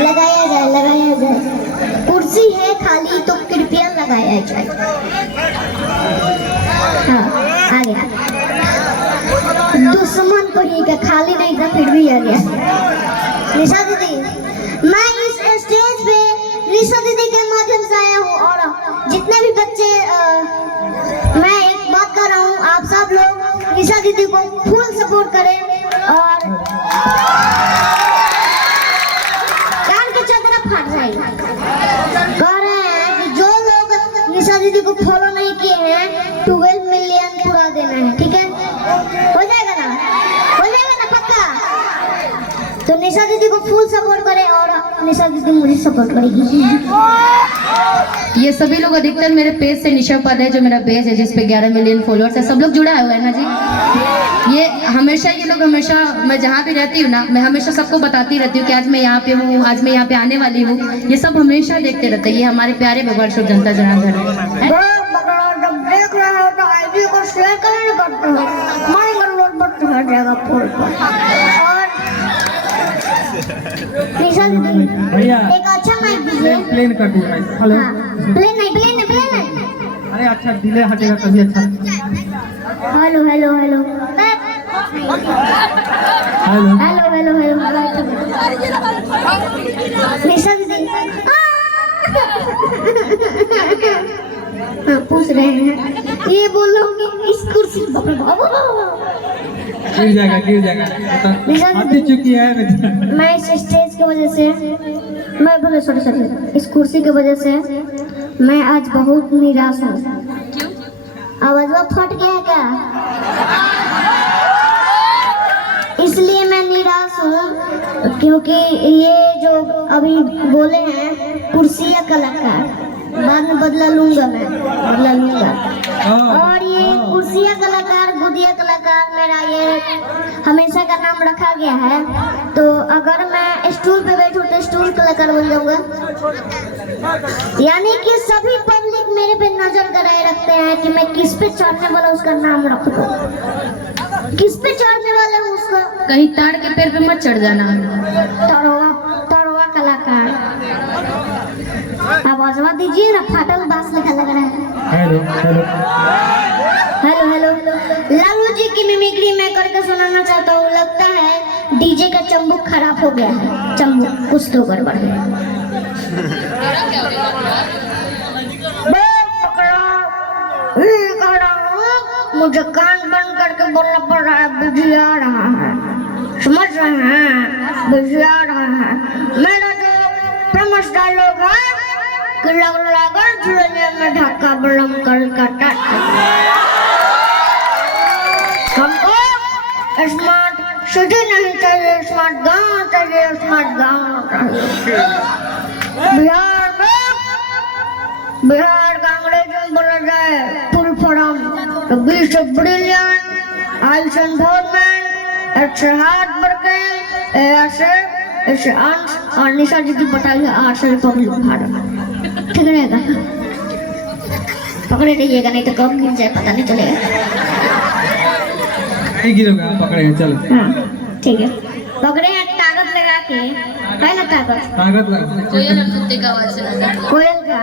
लगाया जाए। कुर्सी है खाली तो कृपया लगाया जाए। हाँ आ गया। दुश्मन को ही का खाली नहीं था फिर भी आ गया। निशा दीदी, मैं इस स्टेज पे निशा दीदी के माध्यम से आया हूँ और जितने भी बच्चे मैं एक बात कर रहा हूँ, आप सब लोग निशा दीदी को फुल सपोर्ट करें और कान के चदरा फट जाएगा। कह रहे हैं कि जो लोग निशा दीदी को फॉलो नहीं किए हैं 12 मिलियन पूरा देना है, ठीक है? हो जाएगा ना पक्का? तो निशा दीदी को फुल सपोर्ट करें और निशा दीदी मुझे सपोर्ट करेगी। ये सभी लोग अधिकतर मेरे पेज से, निशा उपाध्याय जो मेरा पेज है जिस पे 11 मिलियन फॉलोअर्स है, सब लोग जुड़ा हुआ है ना जी। ये लोग हमेशा मैं जहाँ भी रहती हूँ ना, मैं हमेशा सबको बताती रहती हूँ कि आज मैं यहाँ पे हूँ, आज मैं यहाँ पे आने वाली हूँ। ये सब हमेशा देखते रहते हैं। ये हमारे प्यारे भगवान शुभ जनता जनार्दन है। देख रहे हो तो आईडी को शेयर करने करते हो, माई लोड पर हर जगह फुल पर। और निशा दीदी भैया एक अच्छा माइक दीजिए। प्लेन कर दूँ। हेलो, प्लेन नहीं। अरे अच्छा डिले हटेगा तभी अच्छा। हेलो निशा दीदी पूछ रहे हैं, ये बोलोगे इस कुर्सी गिर जाएगा। आती चुकी है। मैं इस स्टेज की वजह से, मैं बोले सॉरी इस कुर्सी की वजह से मैं आज बहुत निराश हूँ। आवाज फट गया है क्या? इसलिए मैं निराश हूँ क्योंकि ये जो अभी बोले हैं कुर्सी या कलाकार, बाद में बदला लूंगा। और ये कुर्सिया कलाकार, गुदिया कलाकार मेरा ये हमेशा का नाम रखा गया है। तो अगर मैं स्टूल पे बैठूं तो स्टूल कलाकार बन जाऊंगा। यानी कि सभी पब्लिक मेरे पे नजर कराए रखते हैं कि मैं किस पे चढ़ने वाला उसका नाम रख दूं। किस पे चढ़ने वाला हूँ उसका? कहीं ताड़ के पेड़ पे मत चढ़ जाना। तड़वा कलाकार। आवाजवा दीजिए ना, फाटल बास लिखा लग रहा है। हेलो। लालू जी की मिमिक्री मैं करके सुनाना चाहता हूँ। लगता है डीजे का चंबुक खराब हो गया है। चंबुक कुछ तो गड़बड़ है। मुझे कान बंद करके बोलना पड़ रहा है, बिजली आ रहा है। समझ रहे हैं? बिजली आ रहा है। मेरा जो फेमस डायलॉग है कि लगा झुलने में धक्का बलम कलकत्ता। हमको स्मार्ट सिटी नहीं चाहिए, स्मार्ट गांव चाहिए। बिहार का अंग्रेजी में बोला जाए फुल फॉर्म तो बीच ब्रिलियंट आइल्स एनवायरनमेंट इट्स हार्ड वर्किंग ऐसे अंश और निशा जी की बताई है आर्ट्स रिपब्लिक भारत। ठीक रहेगा? पकड़े रहिएगा नहीं तो कब गिर जाए पता नहीं चलेगा। नहीं गिरोगा, पकड़े हैं। चलो हाँ ठीक है, पकड़े हैं ताकत लगा के, है ना? ताकत कोयल और कुत्ते का आवाज सुना था। कोयल का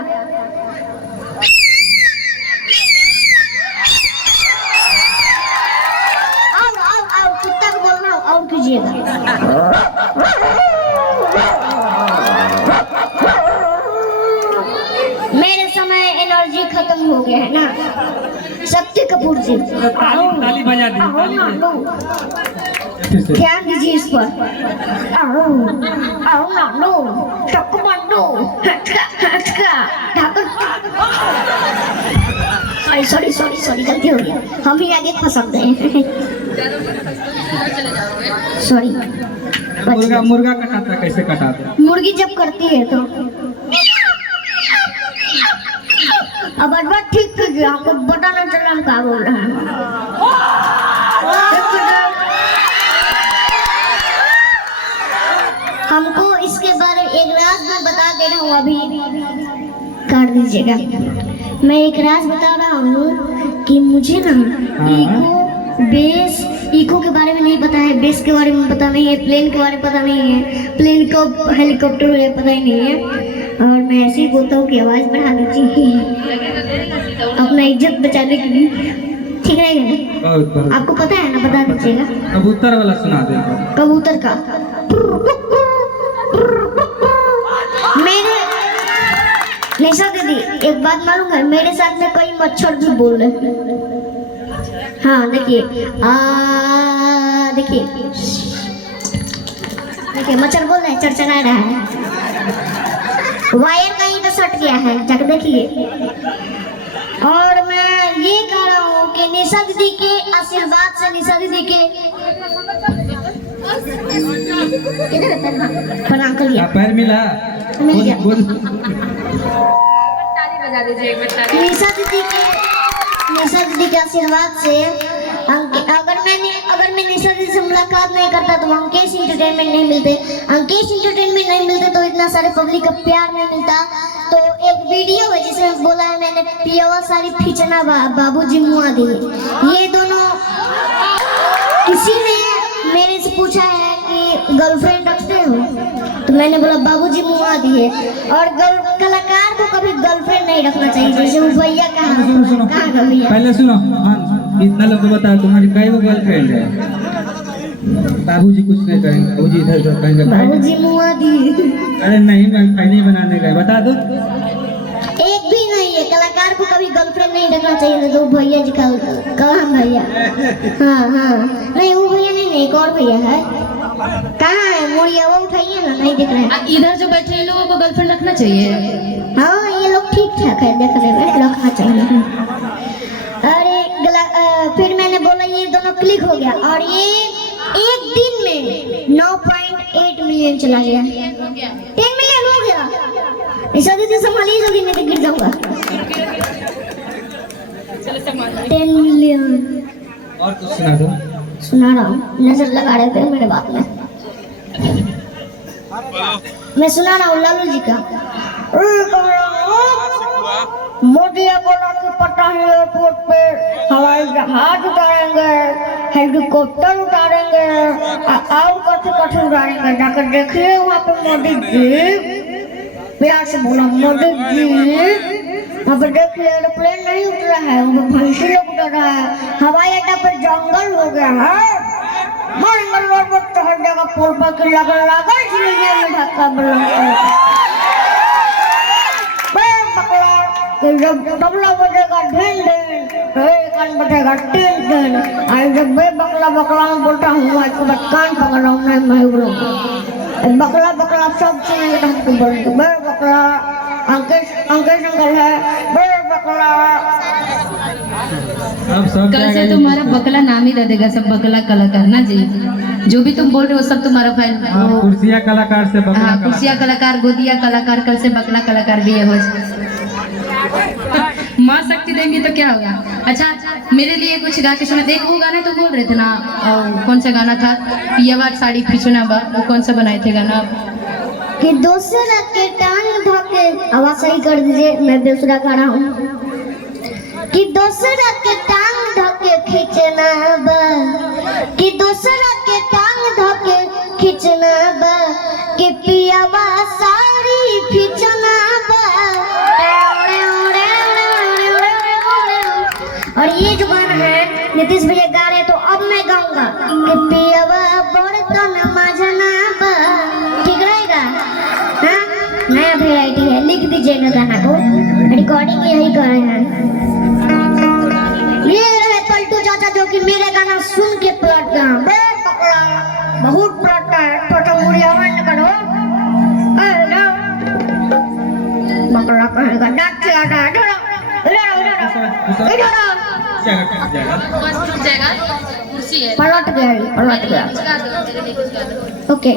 आओ कुत्ता को बोलना और कीजिएगा। मेरे समय एनर्जी खत्म हो गया है ना। शक्ति कपूर जी ताली बजा दी। ध्यान दीजिए इस पर। आओ नानो टक्कू मांडो सॉरी गलती हो गया। हम ही आगे फंस गए। सॉरी। मुर्गा कटाता कैसे कटाता? मुर्गी जब करती है तो अब बात ठीक कीजिए, हमको बताना चला हम क्या बोल रहे हैं। हमको इसके बारे में एक राज मैं बता दे रहा हूँ, अभी काट दीजिएगा। मैं एक राज बता रहा हूँ कि मुझे ना इको के बारे में नहीं पता है, बेस के बारे में पता नहीं है, प्लेन के बारे में पता नहीं है, प्लेन कब हेलीकॉप्टर है पता ही नहीं है। और मैं ऐसे ही बोलता हूँ कि आवाज़ बढ़ा दीजिए अपना इज्जत बचाने के लिए, ठीक रहेगा ना? बहुत बहुत आपको पता है ना, बता दीजिएगा। कबूतर वाला सुना दे। कबूतर का मेरे निशा दीदी एक बात मालूम है, मेरे साथ में कोई मच्छर भी बोल रहे हैं। हाँ देखिए, देखिए देखिए मच्छर बोल रहे हैं, चरचरा रहा है, वायर कहीं पे सट गया है, जाकर देखिए। और मैं ये कह रहा हूँ कि निशा दीदी के आशीर्वाद से, निशा दीदी के किधर है पैर? प्रणाम करिए। पैर मिला? मिल गया। बोल निशा दीदी के आशीर्वाद से अगर मैं निशा दीदी से मुलाकात नहीं करता तो अंकेश इंटरटेनमेंट नहीं मिलते, अंकेश इंटरटेनमेंट नहीं मिलते तो इतना सारे पब्लिक का प्यार नहीं मिलता। तो एक वीडियो है जिसमें बोला है मैंने, पियावा सारी खींचना बाबूजी मुआ दिए। ये दोनों किसी ने मेरे से पूछा है कि गर्लफ्रेंड रखते हो, तो मैंने बोला बाबूजी मुआ दिए। और कलाकार को कभी गर्लफ्रेंड नहीं रखना चाहिए, जैसे वो भैया कहाँ का भैया। पहले सुनो, हाँ इतना लोग को बताओ तुम्हारी कई वो गर्लफ्रेंड है? बाबूजी कुछ नहीं करेंगे, बाबूजी इधर उधर कहेंगे बाबूजी मुआ दिए। अरे नहीं, मैं नहीं बनाने का बता दो। एक भी नहीं है, कलाकार को कभी गर्लफ्रेंड नहीं रखना चाहिए। तो भैया जी कहाँ भैया? हाँ नहीं वो भैया नहीं, एक और भैया है। कहाँ है मुड़िया? वो उठाइए ना, नहीं दिख रहे हैं। इधर जो बैठे हैं लोगों को गर्लफ्रेंड रखना चाहिए। हाँ ये लोग ठीक ठाक है, देखने में रखना चाहिए। अरे फिर मैंने बोला ये दोनों क्लिक हो गया, और ये एक दिन में 9.8 मिलियन चला गया। 10 मिलियन हो गया। निशा दीदी संभालिए जल्दी, नहीं तो गिर जाऊंगा। 10 मिलियन। और कुछ सुना दो। सुना रहा हूँ, नजर लगा रहे थे मेरे बात में। मैं सुना रहा हूँ लालू जी का। मोदी बोला कि पटाही एयरपोर्ट पे हवाई जहाज उतारेंगे, हेलीकॉप्टर उतारेंगे, और कथी उतारेंगे। जाकर देखिए वहाँ पे मोदी जी, प्यार से बोला मोदी जी, वहाँ पे देखिए एरोप्लेन नहीं उतरा है, वहाँ पे भैंसी लोग उतर रहा है, हवाई अड्डा पर जंगल हो गया है, मंगलवार को हर जगह पोल पर की लगन लगा, इसलिए में धक्का बोला। जब बगला बजेगा ढेन ढेन, कान बजेगा टेन टेन, और जब मैं बगला में बोलता हूँ इसके बाद कान पकड़ रहा हूँ, नहीं मैं बोलूँगा बगला सब चीज़ हमको बोलेंगे। मैं बगला अंकेश अंकल है, मैं बगला। कल से तुम्हारा बकला नाम ही दे देगा, सब बकला कलाकार ना जी। जो भी तुम बोल रहे हो सब तुम्हारा फाइल। कुर्सिया कलाकार से बकला। हाँ कुर्सिया कलाकार, गोदिया कलाकार, कल से बकला कलाकार भी है हो। माँ शक्ति देंगी तो क्या होगा। अच्छा मेरे लिए कुछ गा के सुना। एक वो गाना तो बोल रहे थे ना, कौन सा गाना था? पियावा साड़ी खींचना बा, वो कौन सा बनाए थे गाना? कि दूसरा के टांग धोके, आवाज सही कर दीजिए, मैं दूसरा गा रहा हूँ। कि दूसरा के टांग धोके खींचना बा, कि दूसरा के टांग धोके खींचना बा, कि पियावा साड़ी खींचना बा। और ये जो गाना है नीतीश भैया गा रहे, तो अब मैं गाऊंगा कि पियावा बर्तन मांजना बा, ठीक रहेगा? हाँ नया वैरायटी है, लिख दीजिएगा गाना को, रिकॉर्डिंग यही कर रहे हैं। ये रहे पलटू चाचा जो कि मेरे गाना सुन के प्लॉट का बहुत प्लॉट है, छोटा मुड़िया मन करो बकरा कहेगा डांट चलाता है। पलट गया। ओके